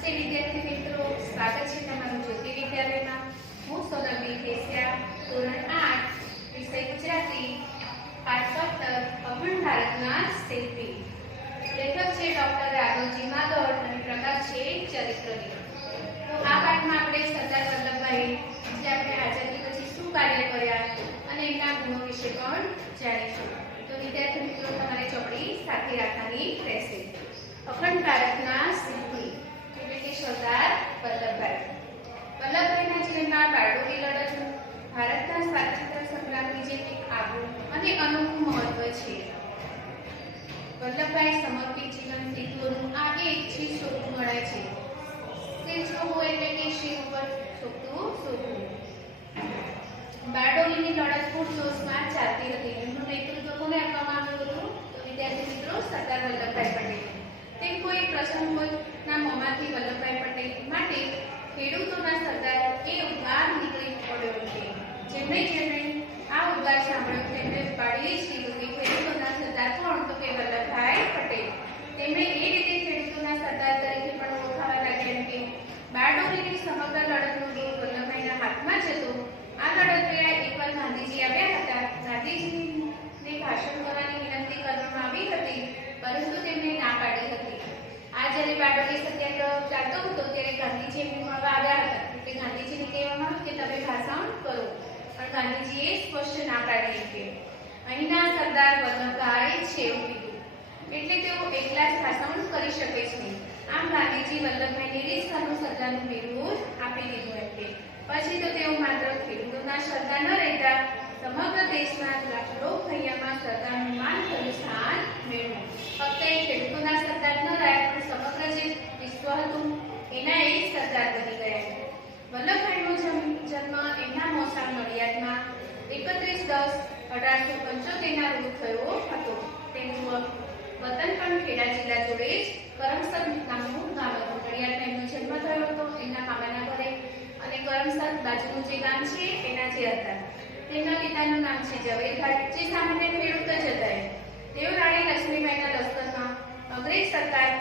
નમસ્તે વિદ્યાર્થી મિત્રો, સ્વાગત છે તમારું જ્યોતિ વિદ્યાલયમાં હું સોનલબી કેસિયા, ધોરણ આઠ, વિષય ગુજરાતી પાઠ સત્તર અખંડ ભારતના શિલ્પી. લેખક છે ડોક્ટર રાઘવજી માધવ અને પ્રકાશ છે ચરિત્રની તો આ પાઠમાં આપણે સરદાર વલ્લભભાઈ, જે આપણે આઝાદી પછી શું કાર્ય કર્યા અને એમના ગુણો વિશે પણ જાણીશું. તો વિદ્યાર્થી મિત્રો, તમારે ચોપડી સાથે રાખવાની રહેશે. અખંડ ભારતના શિલ્પી. કે સરદાર વલ્લભભાઈ વલ્લભભાઈના જીવનમાં બારડોલી લડત, ભારતના સ્વાતંત્ર્ય સંગ્રામની જે એક આગવું અને અનોખું મહત્વ છે. વલ્લભભાઈ સમર્પિત જીવન સિદ્ધોનું આ એક શીર શોધું મળે છે. શીર એટલે કે શિવ ઉપર શોધતું શોધવું બારડોલીની લડત પૂરજોશમાં ચાલતી હતી. એમનું નેતૃત્વ કોને આપવામાં આવ્યું હતું? તો વિદ્યાર્થી મિત્રો, સરદાર વલ્લભભાઈ પટેલ. તે કોઈ પ્રસંગ કોઈના મોંમાંથી વલ્લભભાઈ પટેલ માટે ખેડૂતોના સરદાર એ ઉદ્ગાર નીકળી પડ્યો છે. જેમણે જેમણે આ ઉદ્ગાર સાંભળ્યો તેમણે પાડીએ જ કે ખેડૂતોના સરદાર કોણ? તો કે વલ્લભભાઈ પટેલ. તેમણે એ રીતે ખેડૂતોના સરદાર તરીકે પણ ઓળખાવા લાગ્યા કે બારડોલીની સમગ્ર લડતનો દોર વલ્લભભાઈના હાથમાં જ હતો આ લડત વેળા એકવાર ગાંધીજી આવ્યા હતા ગાંધીજીને ભાષણ કરવાની વિનંતી કરવામાં આવી હતી પરંતુ તેમણે ના પાડી હતી આ જ્યારે બારડોલી સત્યાગ્રહ તો ત્યારે ગાંધીજી એમને મળવા આવ્યા હતા. એટલે ગાંધીજીને કહેવામાં આવ્યું કે તમે ભાષણ કરો. પણ ગાંધીજીએ સ્પષ્ટ ના પાડી કે અહીંના સરદાર વલ્લભભાઈ છે કીધું. એટલે તેઓ એકલા જ ભાષણ કરી શકે છે. આમ ગાંધીજી વલ્લભભાઈને રીતસરનું સરદારનું બિરુદ આપી દીધું એટલે પછી તો તેઓ માત્ર ખેડૂતોના સરદાર ન રહેતા, સમગ્ર દેશના લાખો ખૈયામાં સરદારનું માન થયું સ્થાન મેળવ્યું ફક્ત એ ખેડૂતોના સરદાર ન રહ્યા પણ સમગ્ર જે વિશ્વ હતું એના એ સરદાર બની ગયા વલ્લભભાઈનો જન્મ એમના મોસાળ નડિયાદમાં એકત્રીસ દસ અઢારસો પંચોતેરના રોજ થયો હતો. તેમનું વતન પણ ખેડા જિલ્લા જોડે જ કરમસર નામનું ગામ હતું. નડિયાદમાં એમનો જન્મ થયો હતો. એમના મામાના ઘરે અને કરમસદ બાજુનું જે ગામ છે, એના જે હતા. તેમના પિતાનું નામ છે ઝવેરભાઈ, જે સામાન્ય ખેડૂત જ હતા. તેઓ રાણી લક્ષ્મીબાઈના દસ્તરમાં અંગ્રેજ સરકાર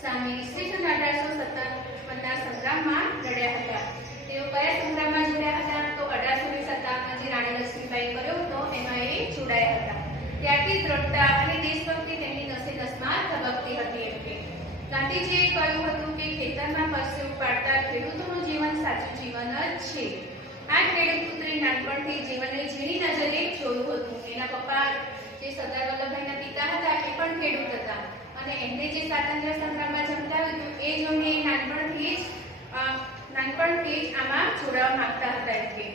સામે ઈસવીસન અઢારસો સત્તાવનના સંગ્રામમાં લડ્યા હતા તેઓ કયા સંગ્રામમાં જોડાયા હતા તો અઢારસો ને સત્તાવનમાં જે રાણી લક્ષ્મીબાઈ કર્યો હતો એમાં એ જોડાયા હતા ત્યારથી દ્રઢતા અને દેશભક્તિ તેમની નસે નસમાં ધબકતી હતી એમ કે ગાંધીજીએ કહ્યું હતું કે ખેતરમાં પરસેવું પાડતા ખેડૂતોનું જીવન સાચું જીવન જ છે. આ ખેડૂત પુત્રે નાનપણથી જીવનને ઝીણી નજરે જોયું હતું. એના પપ્પા જે સરદાર વલ્લભભાઈના પિતા હતા, એ પણ ખેડૂત હતા. અને એમને જે સ્વાતંત્ર્ય સંગ્રામમાં ઝંપલાવ્યું હતું, એ જોઈને નાનપણથી જ નાનપણથી જ આમાં જોડાવા માંગતા હતા કે.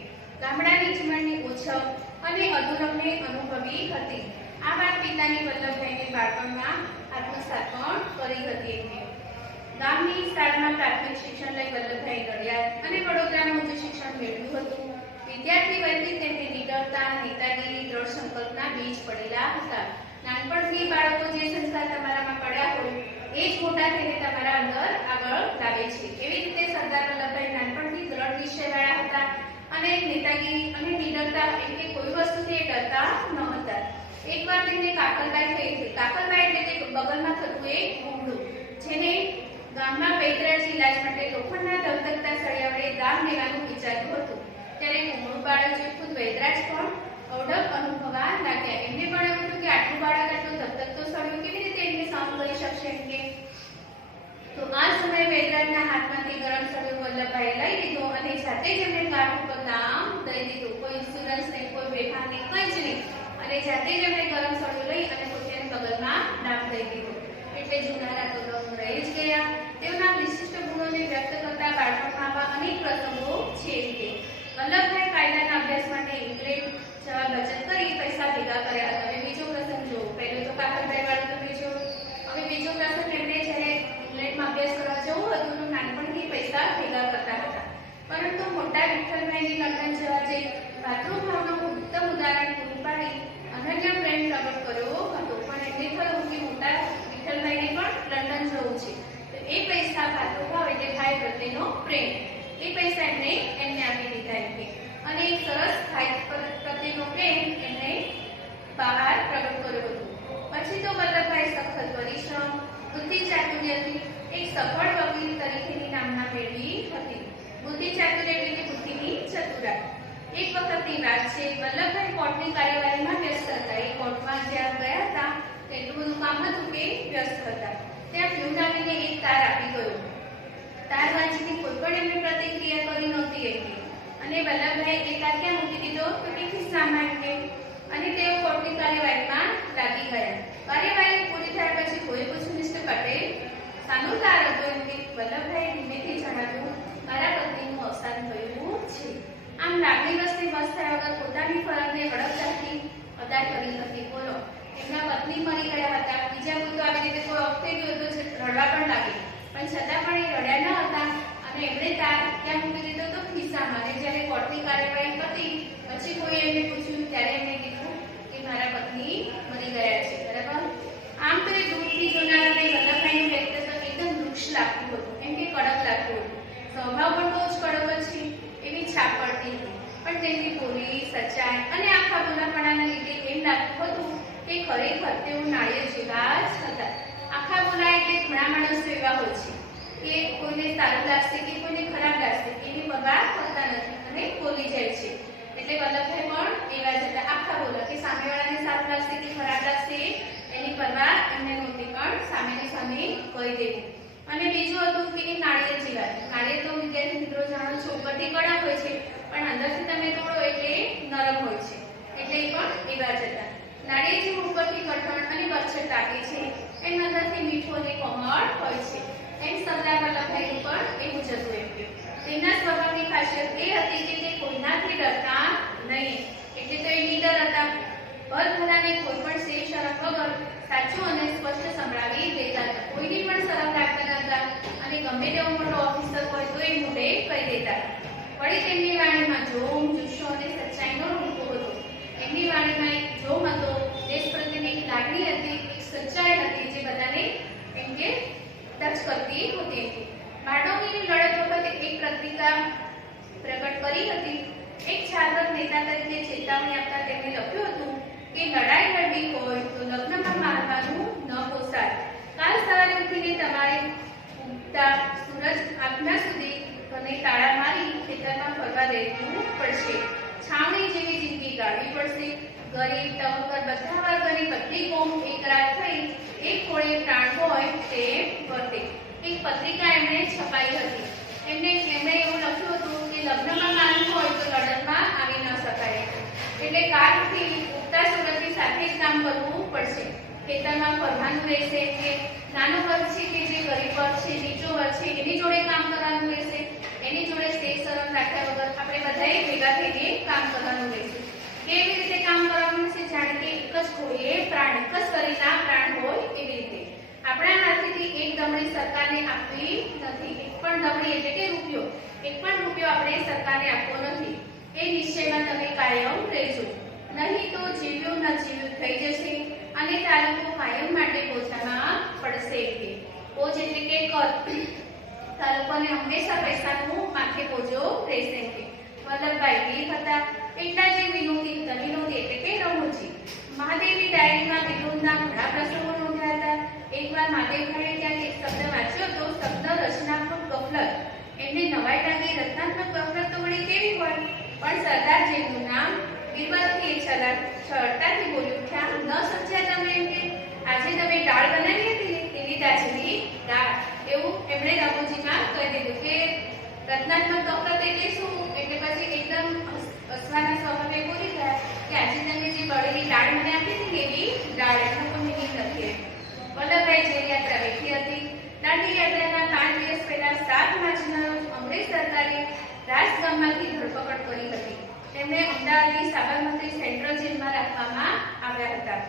ગામડાની જીવનની ઉછવ અને અધુરમને અનુભવી હતી. આ વાત પિતાની વલ્લભભાઈને બાળપણમાં આત્મસાત પણ કરી હતી એમને ગામની શાળામાં પ્રાથમિક શિક્ષણ લઈ વલ્લભભાઈ નડિયાદ અને વડોદરાનું ઉચ્ચ શિક્ષણ મેળવ્યું હતું. વિદ્યાર્થી વયથી તેમને નિડરતા, નેતાગીરી, દ્રઢ સંકલ્પના બીજ પડેલા હતા. નાનપણથી બાળકો જે સંસ્કાર તમારામાં પડ્યા હોય, એ જ મોટા થઈને તમારા અંદર આગળ લાવે છે. એવી રીતે સરદાર વલ્લભભાઈ નાનપણથી દ્રઢ નિશ્ચયવાળા હતા અને નેતાગીરી અને નિડરતા એટલે કોઈ વસ્તુથી ડરતા ન હતા. એકવાર તેમને કાકલબાઈ થઈ હતી કાકલબાઈ એટલે તે બગલમાં થતું એક ગુમડું જેને ગામમાં પૈતરાજી ઇલાજ માટે લોખંડના ધગધગતા સળિયા દામ લેવાનું વિચાર્યું હતું. ત્યારે ગુમડું બાળક જે ખુદ વૈદરાજ પણ અવડક અનુભવા લાગ્યા. એમને પણ એવું હતું કે આટલું બાળક આટલું ધગધગતો સળિયો કેવી રીતે એમને સામ કરી શકશે એમ કે તો આ સમયે વૈદરાજના હાથમાંથી ગરમ સળિયો વલ્લભભાઈએ લઈ લીધો અને જાતે જ એમને કાર ઉપર દામ દઈ દીધું. કોઈ ઇન્સ્યોરન્સ નહીં, કોઈ વેફાર નહીં, કંઈ જ નહીં. અને જાતે જ એમને ગરમ સળિયો લઈ અને પોતાની બગલમાં નામ દઈ દીધું. એટલે જૂના તો રહી જ ગયા. તેઓના વિશિષ્ટ ગુણોને વ્યક્ત કરતા બાળપણમાં આવા અનેક પ્રસંગો છે કે વલ્લભભાઈ કાયદાના અભ્યાસ માટે ઇંગ્લેન્ડ જવા બચત કરી પૈસા ભેગા કર્યા. હતા અને બીજો પ્રસંગ જુઓ. પહેલો તો કાકરભાઈ વાળો તો બીજો હવે બીજો પ્રસંગ એમને જ્યારે ઇંગ્લેન્ડમાં અભ્યાસ કરવા જવું હતું, એનું નાનપણથી પૈસા ભેગા કરતા હતા. પરંતુ મોટા વિઠ્ઠલભાઈની લગ્ન જવા જે ભાતૃભાવનું ઉત્તમ ઉદાહરણ પૂરું પાડી અનન્ય પ્રેમ પ્રગટ કર્યો હતો પણ એમને થયું કે મોટા વિઠ્ઠલભાઈને પણ લંડન જવું એ પૈસા ભાતૃભાવ એટલે ભાઈ પ્રત્યેનો પ્રેમ. એ પૈસા એમને એમને આપી દીધા કે. અને એક સરસ પર- પ્રત્યેનો પ્રેમ એમને બહાર પ્રગટ કર્યો હતો. પછી તો વલ્લભભાઈ સખત પરિશ્રમ બુદ્ધિ ચાતુર્યથી એક સફળ વકીલ તરીકે ચાતુર્ય બુદ્ધિની ચતુરા એક વખતની વાત છે, વલ્લભભાઈ કોર્ટની કાર્યવાહીમાં વ્યસ્ત હતા. એ કોર્ટમાં જ્યાં ગયા હતા એટલું બધું કામ હતું કે વ્યસ્ત હતા. ત્યાં પ્યુન આવીને એક તાર આપી ગયો. તાર વાંચીને કોઈ પણ એમની પ્રતિક્રિયા કરી નહોતી એટલી અને વલ્લભભાઈ એ તાર ક્યાં મૂકી દીધો તો કે ખિસ્સા માટે અને તેઓ કોર્ટની કાર્યવાહીમાં લાગી ગયા. કાર્યવાહી પૂરી થયા પછી કોઈ પૂછ્યું મિસ્ટર પટેલ સાનો તાર હતો એમ કે વલ્લભભાઈ ધીમેથી જણાવ્યું, મારા પત્નીનું અવસાન થયું છે. આમ લાગણી વસ્તી બસ થયા વગર પોતાની ફરજને અડગતાથી અદા કરી હતી બોલો. એમના પત્ની મરી ગયા હતા. બીજા કોઈ થઈ ગયું તો રડવા પણ લાગી. પણ છતાં પણ એ રડ્યા ન હતા. અને એમણે તાર ક્યાં મૂકી દીધો તો ખિસ્સામાં. અને જ્યારે કોર્ટની કાર્યવાહી હતી પછી કોઈ એમને પૂછ્યું, ત્યારે એમણે કીધું કે મારા પત્ની મરી ગયા છે. બરાબર? આમ તો એ દૂરથી જોનારાને વલ્લભભાઈનું વ્યક્તિત્વ એકદમ વૃક્ષ લાગતું હતું. એમ કે કડક લાગતું હતું. સ્વભાવ પણ બહુ જ કડક જ છે. એવી છાપ પડતી હતી. પણ તેમની બોલી સચ્ચાઈ અને આખા બોલાપણાના લીધે એમ લાગતું હતું કે ખરેખર તેઓ નાળિયેર જેવા જ હતા. આખા બોલા એટલે ઘણા માણસો એવા હોય છે કે કોઈને સારું લાગશે કે કોઈને ખરાબ લાગશે, એની પરવા કરતા નથી અને બોલી જાય છે. એટલે વલ્લભભાઈ પણ એવા જ આખા બોલા કે સામેવાળાને સારું લાગશે કે ખરાબ લાગશે, એની પરવા એમને નહોતી પણ સામેની સામે કહી દેવું. અને બીજું હતું કે નાળિયેર જીવાત. નાળિયેર તો વિદ્યાર્થી મિત્રો જાણો છો, ઉપરથી કડક હોય છે, પણ અંદરથી તમે તોડો એટલે નરમ હોય છે. એટલે એ પણ એવા જ હતા. નાળિયેર જેવું ઉપરથી કઠણ અને બરછટ લાગે છે. એમ અંદરથી મીઠો અને કોમળ હોય છે, એમ સરદાર વલ્લભભાઈનું પણ એવું જ હતું એમ તેમના સ્વભાવની ખાસિયત એ હતી કે તે કોઈનાથી ડરતા નહીં. એટલે તો એ નીડર હતા. ભરભરાને કોઈ પણ શેર શરમ વગર સાચું અને સ્પષ્ટ સંભળાવી દેતા હતા. કોઈની પણ શરમ રાખતા નતા અને ગમે તેવો મોટો ઓફિસર હોય તો એ મોઢે કહી દેતા વળી તેમની વાણીમાં જોમ જુસ્સો અને સચ્ચાઈનો રૂપો હતો એમની વાણીમાં એક જોમ હતો દેશ પ્રત્યેની એક લાગણી હતી એક સચ્ચાઈ હતી જે બધાને એમ કે ટચ કરતી હતી. બારડોલીની લડત વખતે એક પત્રિકા પ્રગટ કરી હતી. એક છાત્ર નેતા તરીકે ચેતવણી આપતા તેમણે લખ્યું હતું કે, લડાઈ લડવી હોય તો લગ્નમાં મારવાનું ન પોસાય. કાલ સવારે ઉઠીને તમારે ઉગતા સૂરજ આત્મા સુધી મને તાળા મારી ખેતરમાં ફરવા દેવું પડશે. છાવણી જેવી જિંદગી ગાળવી પડશે. ગરીબ તવકર બધા વર્ગની બધી કોમ એકરાર થઈ એક કોળે પ્રાણ હોય તે વર્તે. એક પત્રિકા એમણે છપાઈ હતી. એમને એમણે એવું લખ્યું હતું કે લગ્નમાં માનવું હોય તો લડતમાં આવી ન શકાય. એટલે કાલથી ઉગતા સૂરજની સાથે જ કામ કરવું પડશે. ખેતરમાં ફરવાનું રહેશે કે નાનો વર્ગ છે કે જે ગરીબ વર્ગ છે નીચો વર્ગ છે, એની જોડે કામ કરવાનું રહેશે. એની જોડે સ્ટેજ શરમ રાખ્યા વગર આપણે બધાએ ભેગા થઈને કામ કરવાનું રહેશે. કેવી રીતે કામ કરવાનું છે જાણે કે એક જ કોઈએ પ્રાણ એક જ શરીરના પ્રાણ હોય એવી રીતે આપણા હાથેથી એક દમડી સરકારને નથી. એક પણ દમડી એટલે કે રૂપિયો. એક પણ રૂપિયો આપણે સરકારને આપવો નથી. એ નિશ્ચયમાં તમે કાયમ રહેજો. નહીં તો જીવ્યું ન જીવ્યું થઈ જશે અને તાલુકો કાયમ માટે બોજામાં પડશે કે. પોજ એટલે કે કર. તાલુકોને હંમેશા પૈસાનું માથે પોજો રહેશે કે. વલ્લભભાઈ વીર હતા. એટલા જે વિનોદી વિનોદી એટલે કે રમૂજી. મહાદેવની ડાયરીમાં વિનોદના ઘણા પ્રસંગો નોંધ્યા. હતા માટે મહાદેવભાઈએ ક્યાંક એક શબ્દ વાંચ્યો તો શબ્દ રચનાત્મક કફલત એમને નવાઈ લાગી, રચનાત્મક કફલત તો વળી કેવી હોય? પણ સરદાર જેમનું નામ બિરબલથી છલા સરળતાથી બોલી ઉઠ્યા ન સમજ્યા તમે કે આજે તમે દાળ બનાવી હતી? તેની તાજેની દાળ. એવું એમણે રમૂજીમાં કહી દીધું કે રચનાત્મક કફલત એટલે શું? એટલે પછી એકદમ હસવાના સ્વભાવે બોલી ગયા કે આજે તમે જે બળેલી દાળ મને આપી હતી એવી દાળ એમ નથી એમ. વલ્લભભાઈ જે યાત્રા બેઠી હતી. દાંડી યાત્રાના પાંચ દિવસ પહેલા સાત માર્ચના રોજ અંગ્રેજ સરકારે રાજગામમાંથી ધરપકડ કરી હતી. તેમને અમદાવાદની સાબરમતી સેન્ટ્રલ જેલમાં રાખવામાં આવ્યા હતા.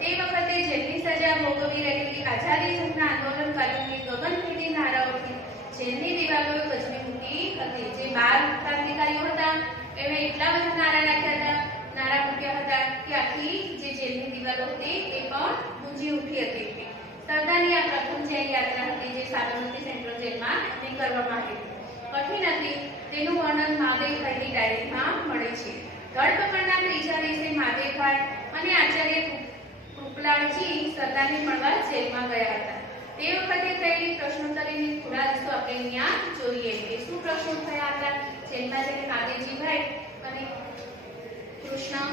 તે વખતે જેલની સજા ભોગવી રહેલી આઝાદી જૂથના આંદોલનકારીઓની ગગનભેદી નારાઓથી જેલની દિવાલોએ ગજવી મૂકી હતી. જે બાર ક્રાંતિકારીઓ હતા, એમણે એટલા બધા નારા નાખ્યા હતા, નારા મૂક્યા હતા કે આખી જે જેલની દિવાલો હતી એ પણ ગુંજી ઉઠી હતી. સરદારની આ પ્રથમ જેલ યાત્રા હતી જે સાબરમતી સેન્ટ્રલ જેલમાં એમની આવી કઠિન હતી, તેનું વર્ણન મહાદેવભાઈની ડાયરીમાં મળે છે. ધરપકડના ત્રીજા દિવસે મહાદેવભાઈ અને આચાર્ય કૃપલાલજી સરદારને મળવા જેલમાં ગયા હતા. તે વખતે થયેલી પ્રશ્નોત્તરીની ખુલાસો આપણે અહીંયા જોઈએ કે શું પ્રશ્નો થયા હતા? જેલમાં જઈને કાદેજીભાઈ અને કૃષ્ણ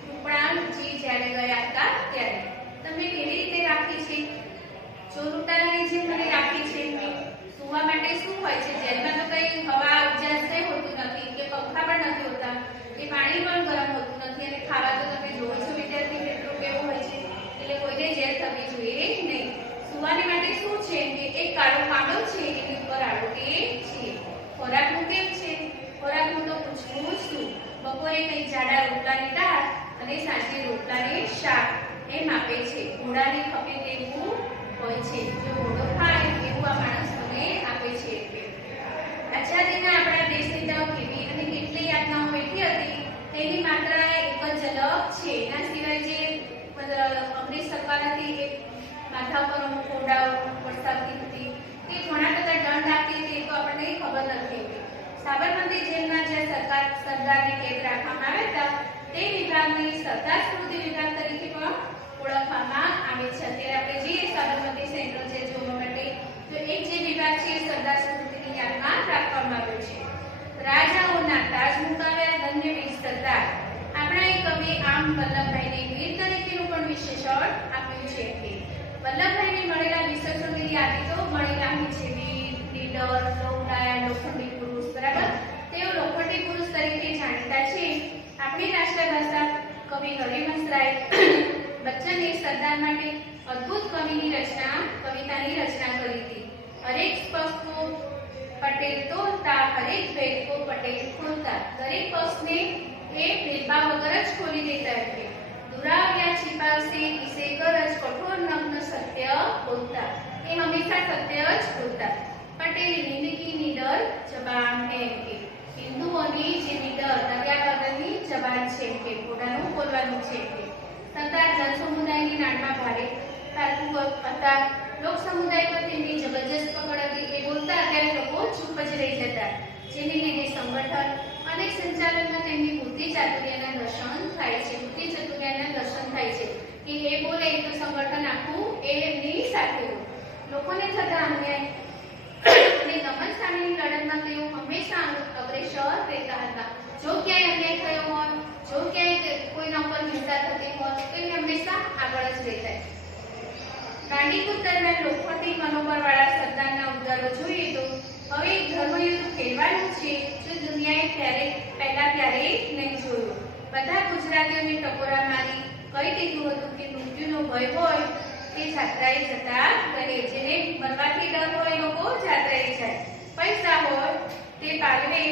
કૃપણાજી જ્યારે ગયા હતા ત્યારે. તમે કેવી રીતે રાખી છે? ચોરુટાની જે મને રાખી છે સુવા માટે શું હોય છે? જેલમાં તો કઈ હવા ઉજાસ હોતું નથી કે પંખા પણ નથી હોતા એ પાણી પણ ગરમ હોતું નથી અને ખાવા તો તમે જોવો છો વિદ્યાર્થી મિત્રો કેવું હોય છે? એટલે કોઈને જેલ થવી જોઈએ નહીં. સુવાની માટે શું છે? કે એક કાળો કાંડો છે, એની ઉપર આડોટે છે. ખોરાકનું કેમ છે? ખોરાકનું તો પૂછવું જ શું? બપોરે કંઈ જાડા રોટલાની દાળ અને સાંજે રોટલાની શાક. એમ આપે છે. ઘોડાને ખપે તેવું હોય છે. જો ઘોડો ખાય એવું આ માણસ મને આપે છે એટલે. આઝાદીના આપણા દેશની તક કેવી અને કેટલી યાતનાઓ વેઠી હતી. તેની માત્ર એક જ ઝલક છે. એના સિવાય જે અંગ્રેજ સરકાર હતી એ માથા પર અમુક કોડાઓ વરસાવતી હતી. તે ઘણા બધા દંડ આપતી હતી એ તો આપણને ખબર નથી. સાબરમતી જેલમાં જે સરકાર સરદારને કેદ રાખવામાં આવ્યા હતા, તે વિભાગની સરદાર સ્મૃતિ વિભાગ તરીકે પણ ઓળખવામાં આવે છે. અત્યારે આપણે જઈએ સાબરમતી સેન્ટ્રલ છે જોવા માટે, તો એક જે વિભાગ છે સરદાર સ્મૃતિની યાદમાં રાખવામાં આવ્યો છે. રાજાઓના તાજ મુકાવ્યા ધન્ય વીર સરદાર. આપણા એક કવિ આમ વલ્લભભાઈને વીર તરીકેનું પણ વિશેષણ આપ્યું છે કે. વલ્લભભાઈને મળેલા વિશેષણોની યાદી તો મળી છે. વીર લીડર લોકડાયા લોખંડી પુરુષ, બરાબર? તેઓ લોખંડી પુરુષ તરીકે જાણીતા છે. આપણી રાષ્ટ્રભાષા કવિ હરિવંશરાય બચ્ચને સરદાર માટે અદ્ભુત કવિની રચના, કવિતાની રચના કરી હતી. હરેક પક્ષ પટેલ તોડતા હરેક ભેદ પટેલ ખોલતા. દરેક પક્ષને એ ભેદભા વગર જ ખોલી દેતા એટલે દુરાવ્યા છીપા સે ઇસે જ કઠોર નગ્ન સત્ય બોલતા. એ હંમેશા સત્ય જ બોલતા. પટેલ, નિંદકી, નિડર, જબાન હે કે હિન્દુઓની જે નિડર દરિયા વગરની જબાન છે કે પોતાનું બોલવાનું છે કે સરદાર જન સમુદાયની નાડમાં ભારે પારકું હતા. લોક સમુદાય પર તેમની જબરજસ્ત પકડ હતી. એ બોલતા ત્યારે લોકો ચૂપ જ રહી જતા. જેને લીધે સંગઠન અને સંચાલનમાં તેમની બુદ્ધિ ચાતુર્યના દર્શન થાય છે. બુદ્ધિ ચાતુર્યના દર્શન થાય છે. કે એ બોલે તો સંગઠન આખું એ એમની સાથે લોકોને થતા અન્યાય અને દમન સામેની લડતમાં તેઓ હંમેશા અગ્રેસર રહેતા હતા જો ક્યાંય અન્યાય થયો હોય જો ક્યાંય કોઈના ઉપર હિંસા થતી હોય તો એ હંમેશા આગળ જ રહેતા દાંડીકૂદ દરમિયાન લોખંડી મનોબળવાળા સરદારના ઉદ્ગારો જોઈએ તો, હવે ધર્મયુદ્ધ ખેલવાનું છે, જો દુનિયાએ ક્યારે, પહેલા ક્યારેય નહીં જોયું. બધા ગુજરાતીઓને ટકોરા મારી કહી દીધું હતું કે મૃત્યુનો ભય હોય તે જાત્રાએ જતા રહે. જેને મરવાથી ડર હોય લોકો જાત્રાએ જાય. પૈસા હોય તે પાલવે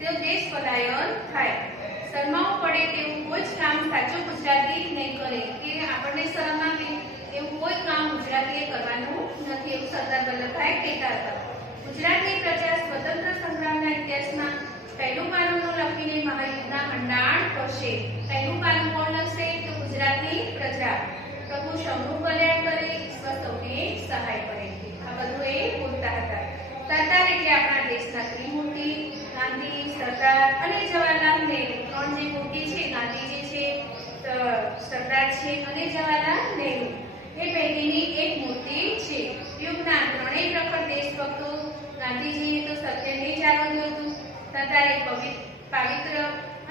તો દેશ પલાયન થાય. શરમાવું પડે તેવું કોઈ જ કામ સાચો ગુજરાતી નહીં કરે કે આપણને શરમ આવે એવું કોઈ કામ ગુજરાતીએ કરવાનું નથી એવું સરદાર વલ્લભભાઈ કહેતા હતા. ગુજરાતની પ્રજા સ્વતંત્ર સંગ્રામના ઇતિહાસમાં પહેલું કાનૂન લખીને મહાયુદ્ધના મંડાણ કરશે. પહેલું કાનૂન કોણ લખશે? તો ગુજરાતની પ્રજા. પ્રભુ સૌનું કલ્યાણ કરે ઈશ્વર સૌને સહાય કરે. આ બધું એ બોલતા હતા. સરદાર એટલે આપણા દેશના ત્રિમૂર્તિ, ગાંધી, સરદાર અને જવાહરલાલ નહેરુ. ત્રણ જે મૂર્તિ છે ગાંધીજી છે સરદાર છે અને જવાહરલાલ નહેરુ, એ પૈકીની એક મૂર્તિ છે. યુગના ત્રણેય પ્રખર દેશભક્તો ગાંધીજીએ તો સત્યને જ આરોગ્યું હતું. એ પવિત્ર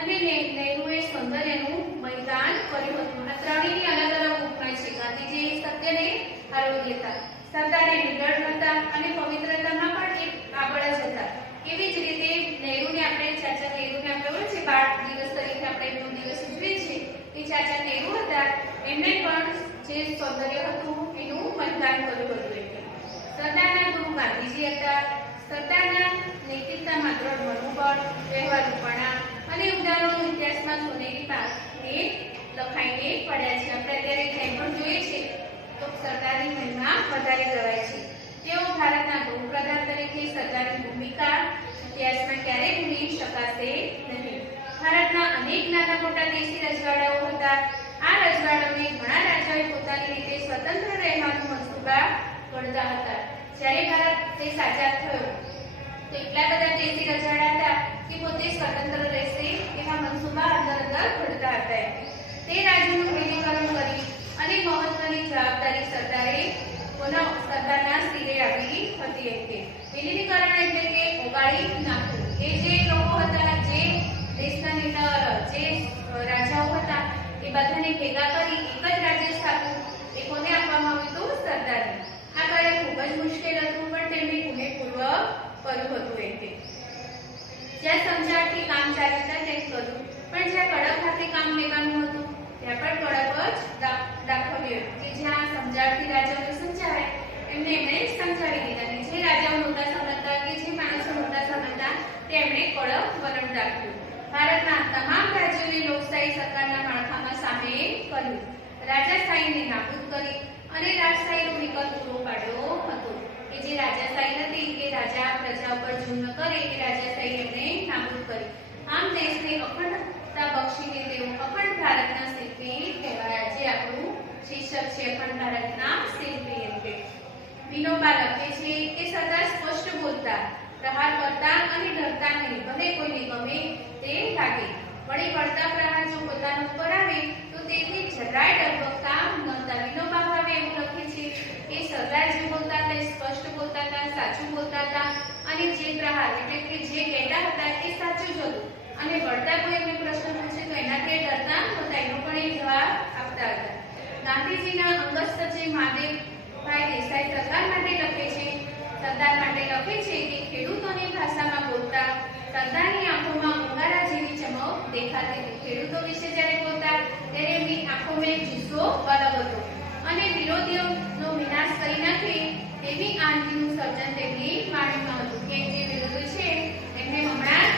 અને નહેરુએ સૌંદર્યનું બલિદાન કર્યું હતું. આ ત્રણેયની અલગ અલગ ઉપમા છે. ગાંધીજીએ સત્યને આરોગ્ય હતા. સરદારે નિડર હતા અને પવિત્રતામાં પણ એક આગળ જ હતા. એવી જ રીતે નહેરુને આપણે ચાચા નહેરુને આપણે ઓળખે છે. બાળ દિવસ તરીકે આપણે એમનો દિવસ ઉજવીએ છીએ એ ચાચા નેહરુ હતા એમણે પણ જે સૌંદર્ય હતું, એનું મતદાન કર્યું હતું એટલે સરદારના ગુરુ ગાંધીજી હતા. સરદારના નૈતિકતામાં દ્રઢ મનોબળ વ્યવહારુપણા અને ઉદાહરણો ઇતિહાસમાં સોનેરી પાને લખાઈને પડ્યા છે. આપણે અત્યારે જેમ પણ જોઈએ છે, તો સરદારની મહિમા વધારે ગવાય છે. તેઓ ભારતના ગૃહપ્રધાન તરીકે સરદારની ભૂમિકા ઇતિહાસમાં ક્યારેય ભૂલી શકાશે નહીં ભારતના અનેક નાના મોટા દેશી રજવાડાઓ હતા. આ રજવાડાઓને ઘણા રાજાઓએ પોતાની રીતે સ્વતંત્ર રહેવાનું મનસૂબા ઘડતા હતા. જ્યારે ભારત દેશ આઝાદ થયો. તો એટલા બધા દેશી રજવાડા હતા કે પોતે સ્વતંત્ર રહેશે એવા મનસૂબા અંદર અંદર ઘડતા હતા. તે રાજ્યનું વિલીકરણ કરી અને મહત્વની જવાબદારી સરદારે કોના સરદારના સ્ત્રીએ આપી હતી કે વિલીનીકરણ એટલે કે ઓગાળી નાખવું એ જે લોકો હતા, જે દેશના નેતા જે રાજાઓ હતા એ બધાને ભેગા કરી એક જ રાજ્ય સ્થાપ્યું એ કોને આપવામાં આવ્યું હતું સરદારને આ કાર્ય ખૂબ જ મુશ્કેલ હતું પણ તેમણે પૂર્ણપૂર્વક કર્યું હતું એટલે જ્યાં સમજાવથી કામ ચાલતા તેમ કર્યું. પણ જ્યાં કડક હાથે કામ લેવાનું હતું, ત્યાં પણ કડક જ દાખવ્યું કે જ્યાં સમજાવથી રાજાઓને સમજાવે, એમને એમણે સમજાવી દીધા અને જે રાજાઓ નહોતા સમજતા કે જે માણસો નહોતા સમજતા, તેમણે કડક વલણ રાખ્યું. ભારતના તમામ રાજ્યોને લોકશાહી સરકારના માળખામાં સામેલ કર્યું. રાજાશાહીને નાબૂદ કરી અને રાજશાહીનો વિકલ્પ પૂરો પાડ્યો હતો કે જે રાજાશાહી હતી કે રાજા ઉપર જુલ્મ કરે એ રાજાશાહી એમણે નાબૂદ કરી. આમ દેશને અખંડતા બક્ષીને તેઓ અખંડ ભારતના શિલ્પી કહેવાયા જે આપણું શીર્ષક છે અખંડ ભારતના શિલ્પી એમ કે વિનોબા લખે છે કે સરદાર સ્પષ્ટ બોલતા, પ્રહાર કરતા અને ડરતા નહીં. ભલે કોઈને ગમે તે લાગે. વળી વળતા પ્રહાર જો પોતાનું કરાવે, તો તેથી જરાય ડરવકતા નહોતા વિનોબા ભાવે એવું લખે છે કે સરદાર જે બોલતા તે સ્પષ્ટ બોલતા હતા, સાચું બોલતા હતા અને જે પ્રહાર એટલે કે જે કહેતા હતા એ સાચું જ હતું. અને વળતા કોઈ એમને પ્રશ્ન પૂછે તો એનાથી ડરતા નહોતા એનો પણ એ જવાબ આપતા હતા. ગાંધીજીના અંગત સચિવ મહાદેવભાઈ દેસાઈ સરદાર માટે લખે છે, સરદાર માટે લખે છે કે ખેડૂતોની ભાષામાં બોલતા, સરદારની આંખોમાં અંગારા જેવી ચમક દેખાતી હતી. ખેડૂતો વિશે જ્યારે બોલતા, ત્યારે એમની આંખોમાં જુસ્સો અલગ હતો. અને વિરોધીઓનો વિનાશ કરી નાખે તેવી આંધીનું સર્જન તેમની વાણીમાં હતું. કે જે વિરોધી છે, એમને હમણાં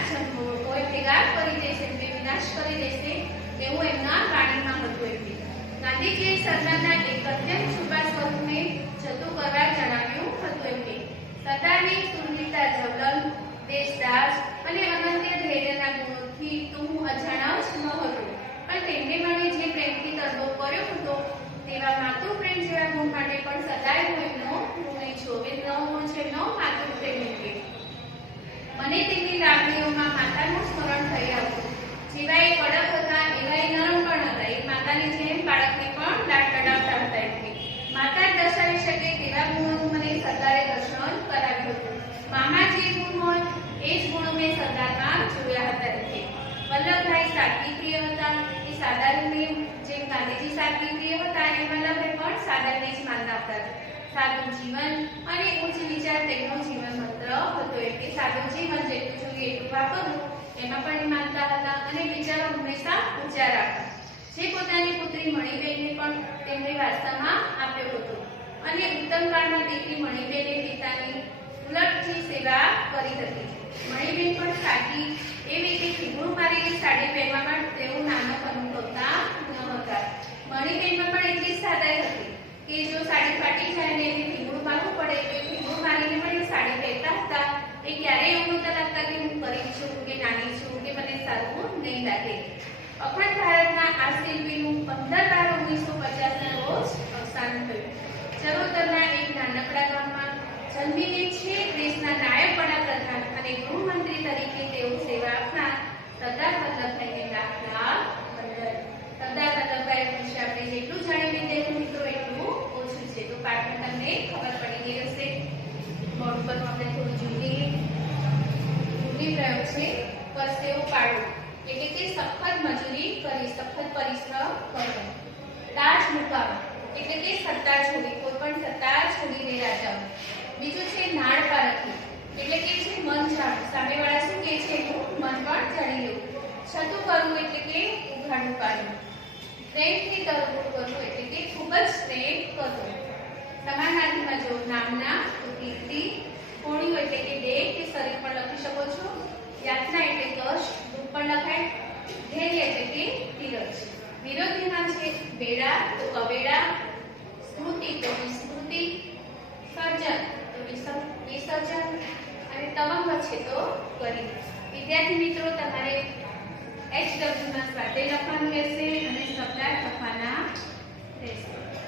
કોઈ ભેગા કરી દેશે એમને વિનાશ કરી દેશે, તેવું એમના વાણીમાં હતું એમની ગાંધીજીએ સરદારના એક અત્યંત છુપા સ્વરૂપને જતું કરવા જણાવ્યું હતું એમને સરદારની સુરવીરતા જવલન દેશદાસ અને અનન્ય ધૈર્યના ગુણોથી તો હું અજાણા જ ન હતો પણ તેમને મને જે પ્રેમથી તરબો કર્યો હતો તેવા માતૃ પ્રેમ જેવા ગુણ માટે પણ સદાય હું એમનો ઋણી છું હવે નવ ગુણ છે એમનો માતૃ પ્રેમ એમ કે મને તેમની લાગણીઓમાં માતાનું સ્મરણ થઈ આવતું જેવા એ કડક હતા એવા એ નરમ પણ હતા એ માતાની જેમ બાળકને પણ લાડ લડાવતા હતા એમ કે માતા જ દર્શાવી શકે તેવા ગુણોનું મને સરદારે દર્શન કરાવ્યું હતું મામા જે ગુણ હોય એ જ ગુણો મેં સરદારમાં જોયા હતા એમ કે વલ્લભભાઈ સાદગી પ્રિય હતા એ સાદાને જેમ ગાંધીજી સાદગી હતા એ વલ્લભભાઈ પણ સાદાને જ માનતા હતા. સાદું જીવન અને ઉચ્ચ વિચાર તેમનો જીવન મંત્ર હતો. એટલે કે સાદું જીવન જેટલું જોઈએ એટલું વાપરવું એમાં પણ માનતા હતા અને વિચારો હંમેશા ઊંચા રાખવા જે પોતાની પુત્રી મણિબેનને પણ તેમણે વારસામાં આપ્યો હતો. અને ઉત્તમ કાળમાં દીકરી મણિબેને પિતાની ઉલટથી સેવા કરી હતી. મણિબેન પણ સાદી એવી કે ફીગડું મારેલી સાડી પહેરવામાં તેઓ નાનક અનુભવતા ન હતા. મણિબેનમાં પણ એટલી જ સાદાઈ હતી કે જો સાડી ફાટી જાય ને એને ફીગડું મારવું પડે તો ફીગડું મારીને પણ એ સાડી પહેરતા હતા એ ક્યારેય એવું નહોતા લાગતા કે હું ગરીબ છું કે નાની છું કે મને સારું નહીં લાગે અખંડ ભારતના આ શિલ્પીનું પંદર બાર ઓગણીસો પચાસના રોજ અવસાન થયું ચરોતરના એક નાનકડા ગામમાં જન્મીને છે દેશના નાયક વડાપ્રધાન અને ગૃહમંત્રી તરીકે તેઓ સેવા આપનાર સરદાર વલ્લભભાઈને લાખ લાખ વંદન. સરદાર વલ્લભભાઈ વિશે આપણે જેટલું જાણી લીધેલું મિત્રો એટલું ઓછું છે તો પાઠમાં તમને ખબર પડી ગઈ હશે બોર્ડ પર આપણે થોડું જોઈ લઈએ મૂડી પ્રયોગ છે પરસેવો પાડવો એટલે કે સખત મજૂરી કરી સખત પરિશ્રમ કરવો તાજ મુકાવો એટલે કે સત્તા છોડી કોઈ પણ સત્તા છોડીને રાજાઓ. બીજું છે નાળ પારખવી એટલે કે છે મન જાણવું સામેવાળા શું કહે છે એનું? મન પણ જાણી લેવું. છતું કરવું એટલે કે ઉઘાડું પાડવું પ્રેમથી તરબોળ કરવું એટલે કે ખૂબ જ પ્રેમ કરવો. સમાનાર્થીમાં જો નામના કીર્તિ, કોણ્યું એટલે કે દેહ, કે શરીર પણ લખી શકો છો. યાતના એટલે કષ્ટ, દુઃખ પણ લખાય. ધૈર્ય એટલે કે ધીરજ વિરોધીમાં છે બેડા, તો અવેડા સ્મૃતિ, તો વિસ્મૃતિ, સર્જન, તો વિસર્જન અને તવંગ છે તો કરી વિદ્યાર્થી મિત્રો, તમારે એચ ડબલ્યુમાં સ્વાધ્યાય લખવાનું રહેશે અને શબ્દાર્થ લખવાના રહેશે.